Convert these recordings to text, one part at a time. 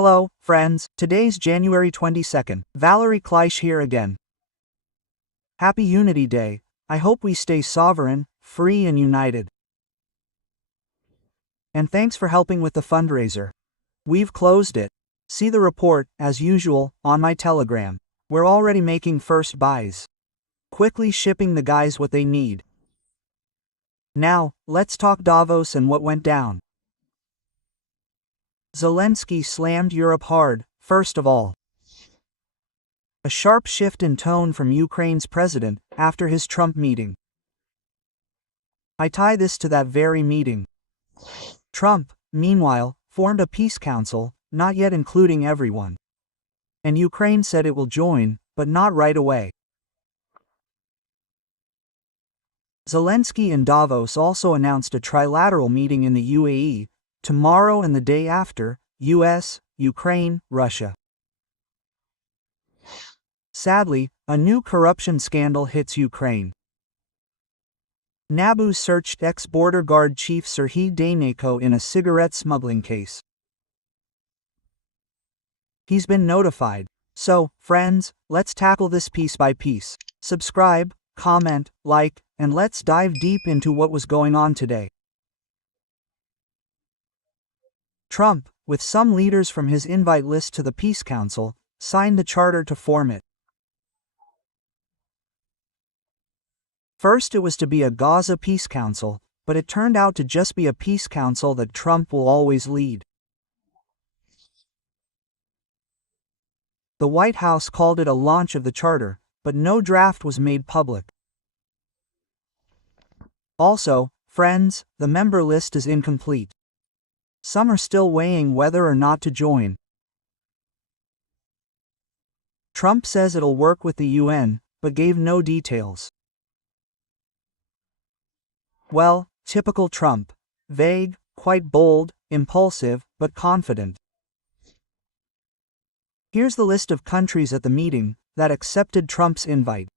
Hello, friends, today's January 22nd, Valerie Klotchok here again. Happy Unity Day. I hope we stay sovereign, free and united. And thanks for helping with the fundraiser. We've closed it. See the report, as usual, on my Telegram. We're already making first buys. Quickly shipping the guys what they need. Now, let's talk Davos and what went down. Zelensky slammed Europe hard, first of all. A sharp shift in tone from Ukraine's president after his Trump meeting. I tie this to that very meeting. Trump, meanwhile, formed a peace council, not yet including everyone. And Ukraine said it will join, but not right away. Zelensky in Davos also announced a trilateral meeting in the UAE, tomorrow and the day after, US, Ukraine, Russia. Sadly, a new corruption scandal hits Ukraine. NABU searched ex-border guard chief Serhiy Dayneko in a cigarette smuggling case. He's been notified. So, friends, let's tackle this piece by piece. Subscribe, comment, like, and let's dive deep into what was going on today. Trump, with some leaders from his invite list to the Peace Council, signed the charter to form it. First it was to be a Gaza Peace Council, but it turned out to just be a peace council that Trump will always lead. The White House called it a launch of the charter, but no draft was made public. Also, friends, the member list is incomplete. Some are still weighing whether or not to join. Trump says it'll work with the UN, but gave no details. Well, typical Trump. Vague, quite bold, impulsive, but confident. Here's the list of countries at the meeting that accepted Trump's invite.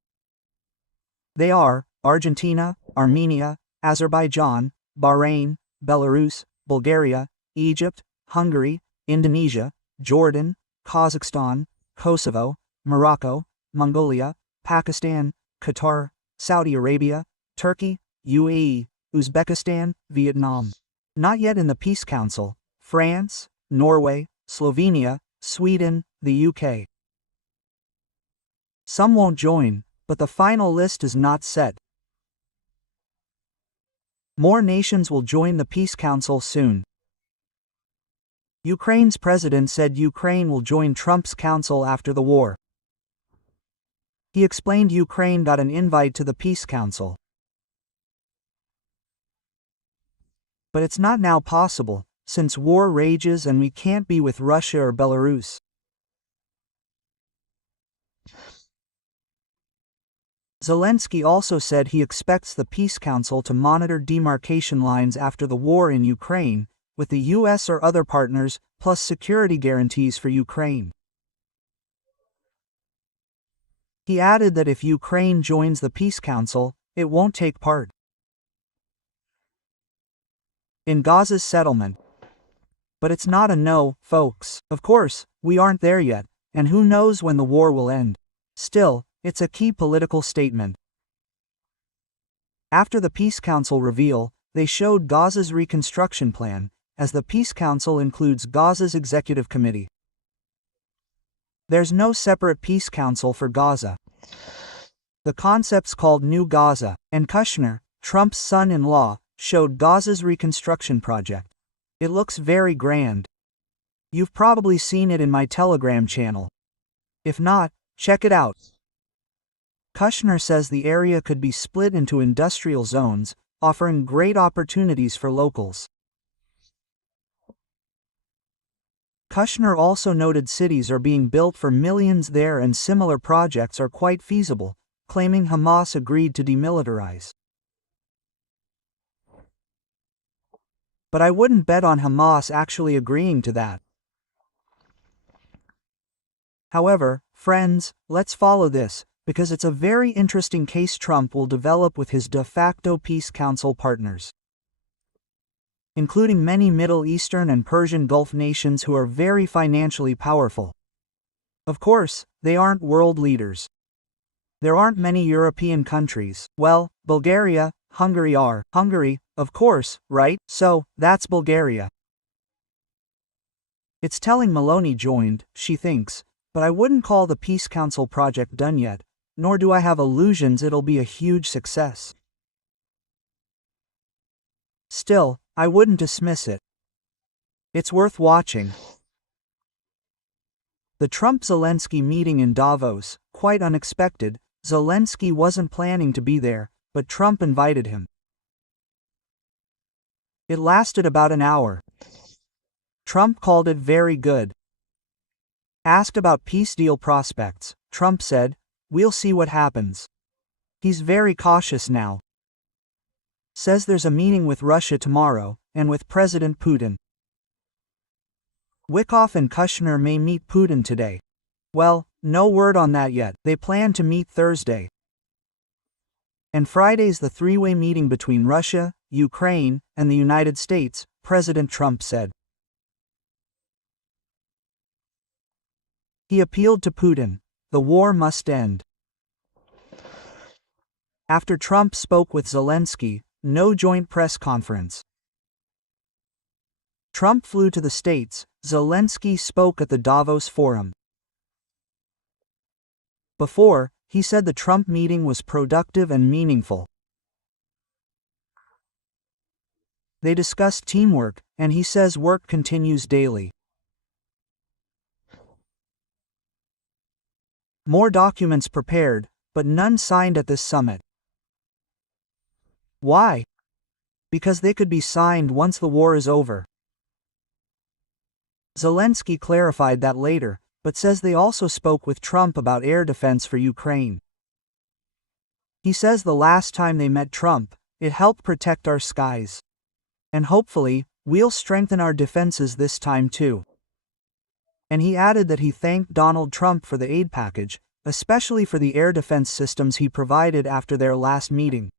They are Argentina, Armenia, Azerbaijan, Bahrain, Belarus, Bulgaria, Egypt, Hungary, Indonesia, Jordan, Kazakhstan, Kosovo, Morocco, Mongolia, Pakistan, Qatar, Saudi Arabia, Turkey, UAE, Uzbekistan, Vietnam. Not yet in the Peace Council, France, Norway, Slovenia, Sweden, the UK. Some won't join, but the final list is not set. More nations will join the Peace Council soon. Ukraine's president said Ukraine will join Trump's council after the war. He explained Ukraine got an invite to the Peace Council. But it's not now possible, since war rages and we can't be with Russia or Belarus. Zelensky also said he expects the Peace Council to monitor demarcation lines after the war in Ukraine, with the US or other partners, plus security guarantees for Ukraine. He added that if Ukraine joins the Peace Council, it won't take part in Gaza's settlement. But it's not a no, folks. Of course, we aren't there yet, and who knows when the war will end. Still, it's a key political statement. After the Peace Council reveal, they showed Gaza's reconstruction plan, as the Peace Council includes Gaza's Executive Committee. There's no separate Peace Council for Gaza. The concept's called New Gaza, and Kushner, Trump's son-in-law, showed Gaza's reconstruction project. It looks very grand. You've probably seen it in my Telegram channel. If not, check it out. Kushner says the area could be split into industrial zones, offering great opportunities for locals. Kushner also noted cities are being built for millions there and similar projects are quite feasible, claiming Hamas agreed to demilitarize. But I wouldn't bet on Hamas actually agreeing to that. However, friends, let's follow this, because it's a very interesting case Trump will develop with his de facto Peace Council partners. including many Middle Eastern and Persian Gulf nations who are very financially powerful. Of course, they aren't world leaders. There aren't many European countries. Well, Bulgaria, Hungary are. Hungary, of course, right? So, that's Bulgaria. It's telling Meloni joined, she thinks, but I wouldn't call the Peace Council project done yet, nor do I have illusions it'll be a huge success. Still, I wouldn't dismiss it. It's worth watching. The Trump-Zelensky meeting in Davos, quite unexpected. Zelensky wasn't planning to be there, but Trump invited him. It lasted about an hour. Trump called it very good. Asked about peace deal prospects, Trump said, "We'll see what happens." He's very cautious now. Says there's a meeting with Russia tomorrow, and with President Putin. Wickoff and Kushner may meet Putin today. Well, no word on that yet. They plan to meet Thursday. And Friday's the three-way meeting between Russia, Ukraine, and the United States, President Trump said. He appealed to Putin. The war must end. After Trump spoke with Zelensky, no joint press conference. Trump flew to the States. Zelensky spoke at the Davos Forum. Before, he said the Trump meeting was productive and meaningful. They discussed teamwork, and he says work continues daily. More documents prepared, but none signed at this summit. Why? Because they could be signed once the war is over. Zelensky clarified that later, but says they also spoke with Trump about air defense for Ukraine. He says the last time they met Trump, it helped protect our skies. And hopefully, we'll strengthen our defenses this time too. And he added that he thanked Donald Trump for the aid package, especially for the air defense systems he provided after their last meeting.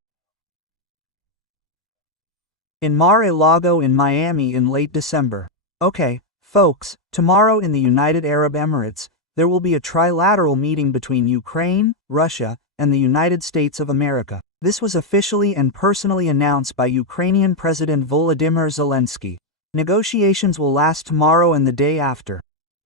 In Mar-a-Lago in Miami in late December. Okay, folks, tomorrow in the United Arab Emirates, there will be a trilateral meeting between Ukraine, Russia, and the United States of America. This was officially and personally announced by Ukrainian President Volodymyr Zelensky. Negotiations will last tomorrow and the day after.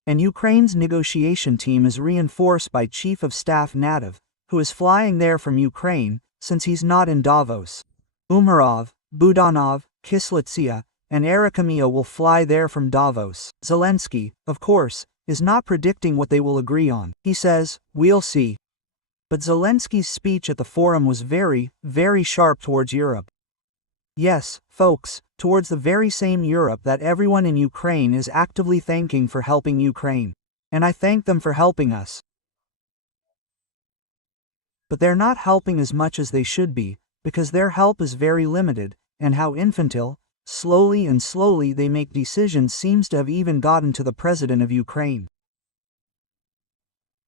And Ukraine's negotiation team is reinforced by Chief of Staff Nadev, who is flying there from Ukraine, since he's not in Davos. Umarov, Budanov, Kislytsia, and Arakamiya will fly there from Davos. Zelensky, of course, is not predicting what they will agree on. He says, "We'll see." But Zelensky's speech at the forum was very, very sharp towards Europe. Yes, folks, towards the very same Europe that everyone in Ukraine is actively thanking for helping Ukraine. And I thank them for helping us. But they're not helping as much as they should be, because their help is very limited, and how infantile, slowly they make decisions seems to have even gotten to the president of Ukraine.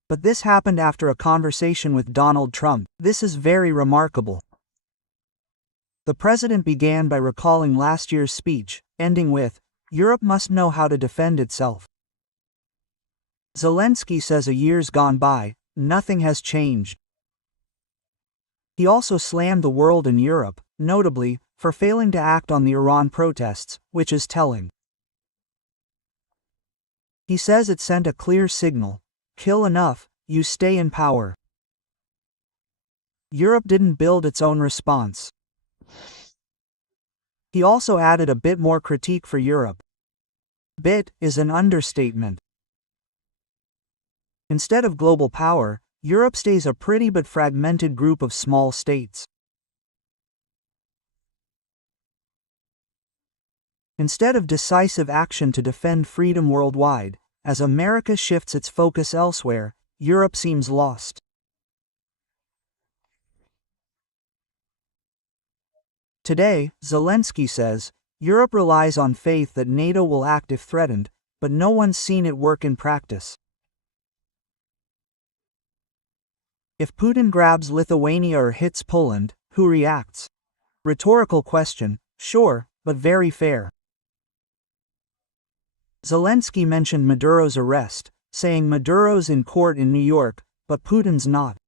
But this happened after a conversation with Donald Trump. This is very remarkable. The president began by recalling last year's speech, ending with, "Europe must know how to defend itself." Zelensky says a year's gone by, nothing has changed. He also slammed the world and Europe, notably, for failing to act on the Iran protests, which is telling. He says it sent a clear signal: kill enough, you stay in power. Europe didn't build its own response. He also added a bit more critique for Europe. Bit is an understatement. Instead of global power, Europe stays a pretty but fragmented group of small states. Instead of decisive action to defend freedom worldwide, as America shifts its focus elsewhere, Europe seems lost. Today, Zelensky says, Europe relies on faith that NATO will act if threatened, but no one's seen it work in practice. If Putin grabs Lithuania or hits Poland, who reacts? Rhetorical question, sure, but very fair. Zelensky mentioned Maduro's arrest, saying Maduro's in court in New York, but Putin's not.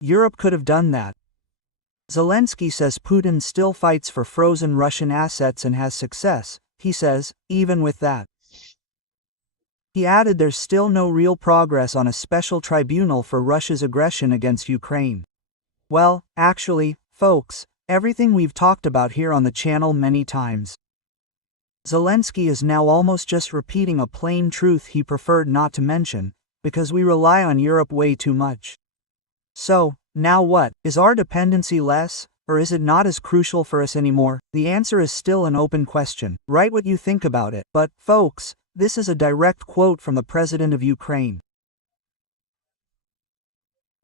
Europe could have done that. Zelensky says Putin still fights for frozen Russian assets and has success, he says, even with that. He added there's still no real progress on a special tribunal for Russia's aggression against Ukraine. Well, actually, folks, everything we've talked about here on the channel many times. Zelensky is now almost just repeating a plain truth he preferred not to mention, because we rely on Europe way too much. So, now what? Is our dependency less, or is it not as crucial for us anymore? The answer is still an open question. Write what you think about it. But, folks, this is a direct quote from the President of Ukraine.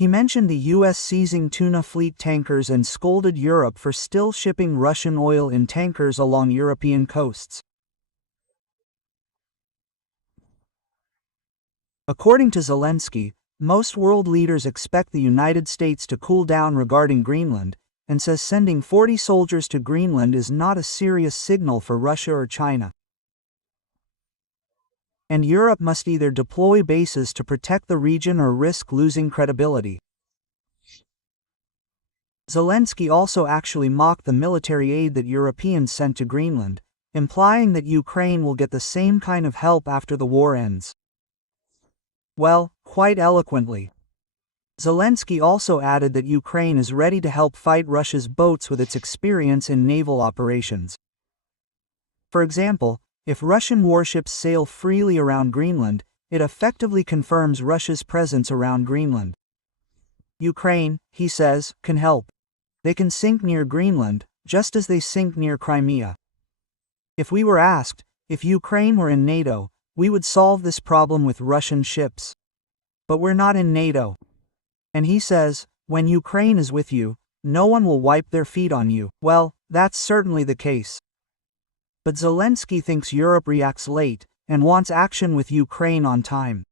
He mentioned the U.S. seizing tuna fleet tankers and scolded Europe for still shipping Russian oil in tankers along European coasts. According to Zelensky, most world leaders expect the United States to cool down regarding Greenland, and says sending 40 soldiers to Greenland is not a serious signal for Russia or China. And Europe must either deploy bases to protect the region or risk losing credibility. Zelensky also actually mocked the military aid that Europeans sent to Greenland, implying that Ukraine will get the same kind of help after the war ends. Well, quite eloquently. Zelensky also added that Ukraine is ready to help fight Russia's boats with its experience in naval operations. For example, if Russian warships sail freely around Greenland, it effectively confirms Russia's presence around Greenland. Ukraine, he says, can help. They can sink near Greenland, just as they sink near Crimea. If we were asked, if Ukraine were in NATO, we would solve this problem with Russian ships. But we're not in NATO. And he says, when Ukraine is with you, no one will wipe their feet on you. Well, that's certainly the case. But Zelensky thinks Europe reacts late, and wants action with Ukraine on time.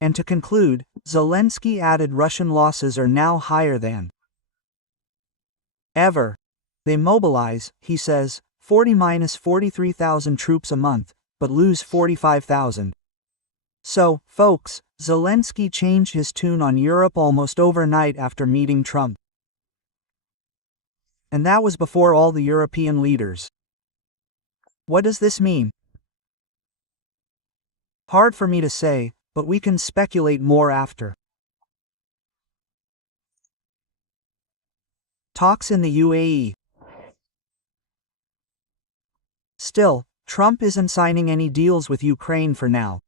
And to conclude, Zelensky added Russian losses are now higher than ever. They mobilize, he says, 40-43,000 troops a month, but lose 45,000. So, folks, Zelensky changed his tune on Europe almost overnight after meeting Trump. And that was before all the European leaders. What does this mean? Hard for me to say, but we can speculate more after. Talks in the UAE. Still, Trump isn't signing any deals with Ukraine for now.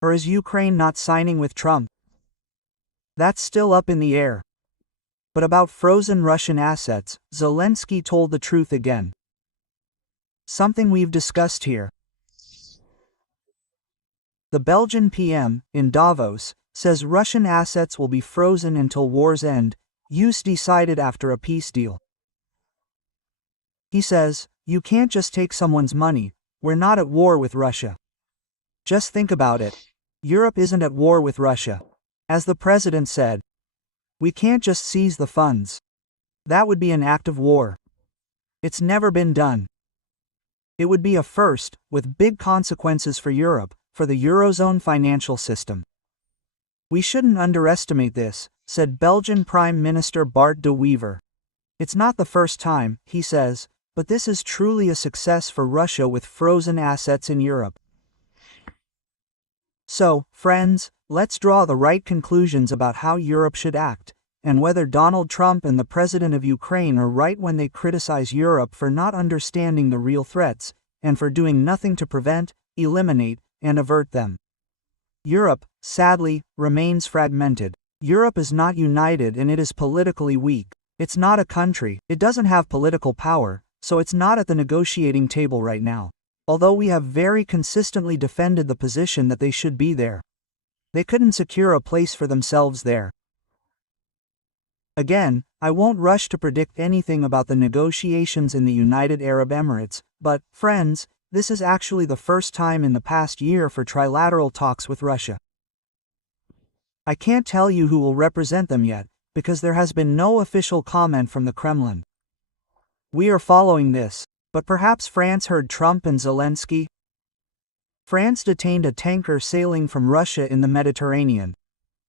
Or is Ukraine not signing with Trump? That's still up in the air. But about frozen Russian assets, Zelensky told the truth again. Something we've discussed here. The Belgian PM, in Davos, says Russian assets will be frozen until war's end, use decided after a peace deal. He says, you can't just take someone's money, we're not at war with Russia. Just think about it. Europe isn't at war with Russia. As the president said, we can't just seize the funds. That would be an act of war. It's never been done. It would be a first, with big consequences for Europe, for the Eurozone financial system. We shouldn't underestimate this, said Belgian Prime Minister Bart de Wever. It's not the first time, he says, but this is truly a success for Russia with frozen assets in Europe. So, friends, let's draw the right conclusions about how Europe should act, and whether Donald Trump and the President of Ukraine are right when they criticize Europe for not understanding the real threats, and for doing nothing to prevent, eliminate, and avert them. Europe, sadly, remains fragmented. Europe is not united and it is politically weak. It's not a country, it doesn't have political power, so it's not at the negotiating table right now. Although we have very consistently defended the position that they should be there. They couldn't secure a place for themselves there. Again, I won't rush to predict anything about the negotiations in the United Arab Emirates, but, friends, this is actually the first time in the past year for trilateral talks with Russia. I can't tell you who will represent them yet, because there has been no official comment from the Kremlin. We are following this, but perhaps France heard Trump and Zelensky? France detained a tanker sailing from Russia in the Mediterranean.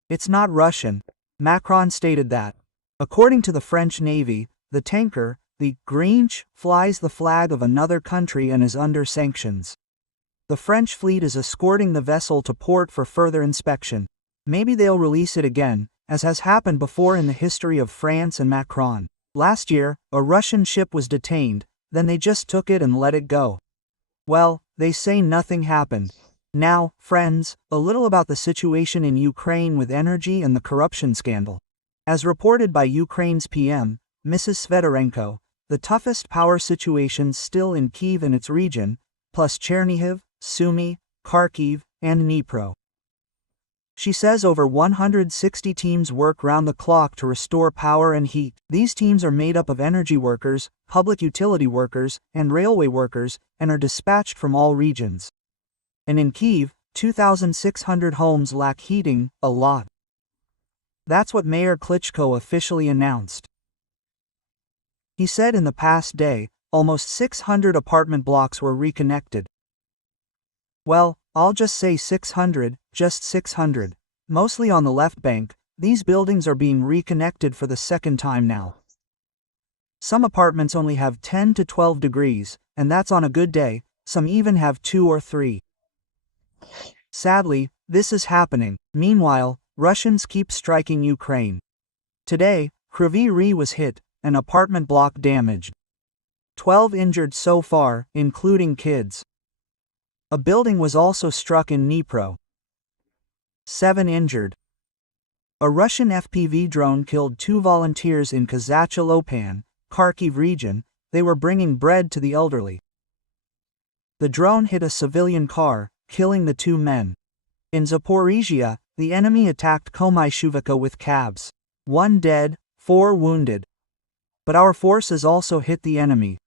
It's not Russian. Macron stated that. According to the French Navy, the tanker, the Grinch, flies the flag of another country and is under sanctions. The French fleet is escorting the vessel to port for further inspection. Maybe they'll release it again, as has happened before in the history of France and Macron. Last year, a Russian ship was detained, then they just took it and let it go. Well, they say nothing happened. Now, friends, a little about the situation in Ukraine with energy and the corruption scandal. As reported by Ukraine's PM, Mrs. Svedorenko, the toughest power situations still in Kyiv and its region, plus Chernihiv, Sumy, Kharkiv, and Dnipro. She says over 160 teams work round the clock to restore power and heat. These teams are made up of energy workers, public utility workers, and railway workers, and are dispatched from all regions. And in Kyiv, 2,600 homes lack heating, a lot. That's what Mayor Klitschko officially announced. He said in the past day, almost 600 apartment blocks were reconnected. Well, I'll just say 600, just 600. Mostly on the left bank, these buildings are being reconnected for the second time now. Some apartments only have 10 to 12 degrees, and that's on a good day, some even have 2 or 3. Sadly, this is happening. Meanwhile, Russians keep striking Ukraine. Today, Kryvyi Rih was hit, an apartment block damaged. 12 injured so far, including kids. A building was also struck in Dnipro. 7 injured. A Russian FPV drone killed 2 volunteers in Kazacha-Lopan, Kharkiv region. They were bringing bread to the elderly. The drone hit a civilian car, killing the 2 men. In Zaporizhia, the enemy attacked Komyshuvka with cabs. 1 dead, 4 wounded. But our forces also hit the enemy.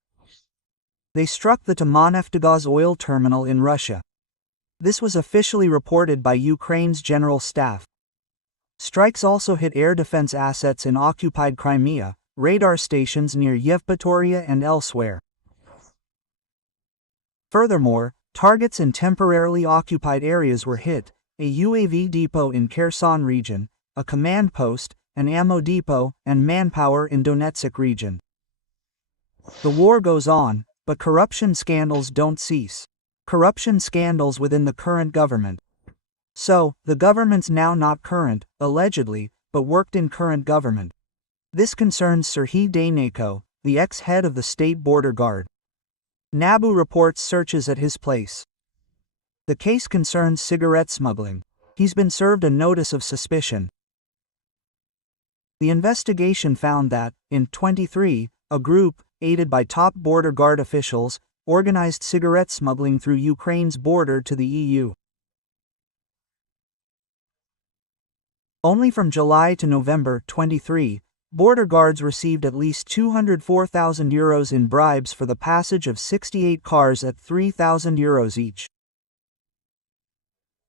They struck the Tamoneftegaz oil terminal in Russia. This was officially reported by Ukraine's General Staff. Strikes also hit air defense assets in occupied Crimea, radar stations near Yevpatoria and elsewhere. Furthermore, targets in temporarily occupied areas were hit, a UAV depot in Kherson region, a command post, an ammo depot, and manpower in Donetsk region. The war goes on, but corruption scandals don't cease. Corruption scandals within the current government. So, the government's now not current, allegedly, but worked in current government. This concerns Serhiy Dayneko, the ex-head of the State Border Guard. NABU reports searches at his place. The case concerns cigarette smuggling. He's been served a notice of suspicion. The investigation found that, in 23, a group, aided by top border guard officials, organized cigarette smuggling through Ukraine's border to the EU. Only from July to November 23, border guards received at least €204,000 in bribes for the passage of 68 cars at €3,000 each.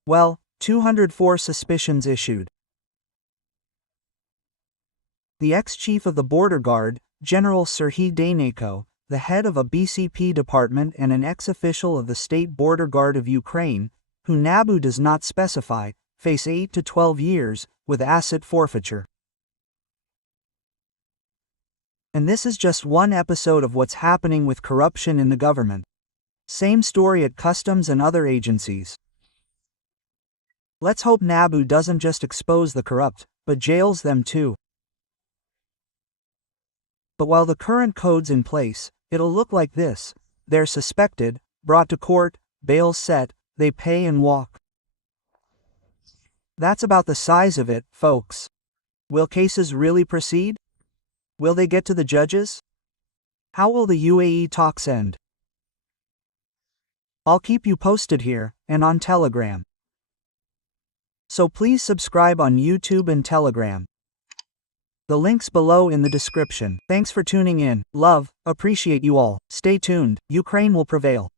Well, 204 suspicions issued. The ex-chief of the border guard, General Serhiy Dayneko, the head of a BCP department and an ex-official of the State Border Guard of Ukraine, who NABU does not specify, face 8 to 12 years, with asset forfeiture. And this is just one episode of what's happening with corruption in the government. Same story at customs and other agencies. Let's hope NABU doesn't just expose the corrupt, but jails them too. But while the current code's in place, it'll look like this. They're suspected, brought to court, bail set, they pay and walk. That's about the size of it, folks. Will cases really proceed? Will they get to the judges? How will the UAE talks end? I'll keep you posted here, and on Telegram. So please subscribe on YouTube and Telegram. The links below in the description. Thanks for tuning in. Love, appreciate you all. Stay tuned. Ukraine will prevail.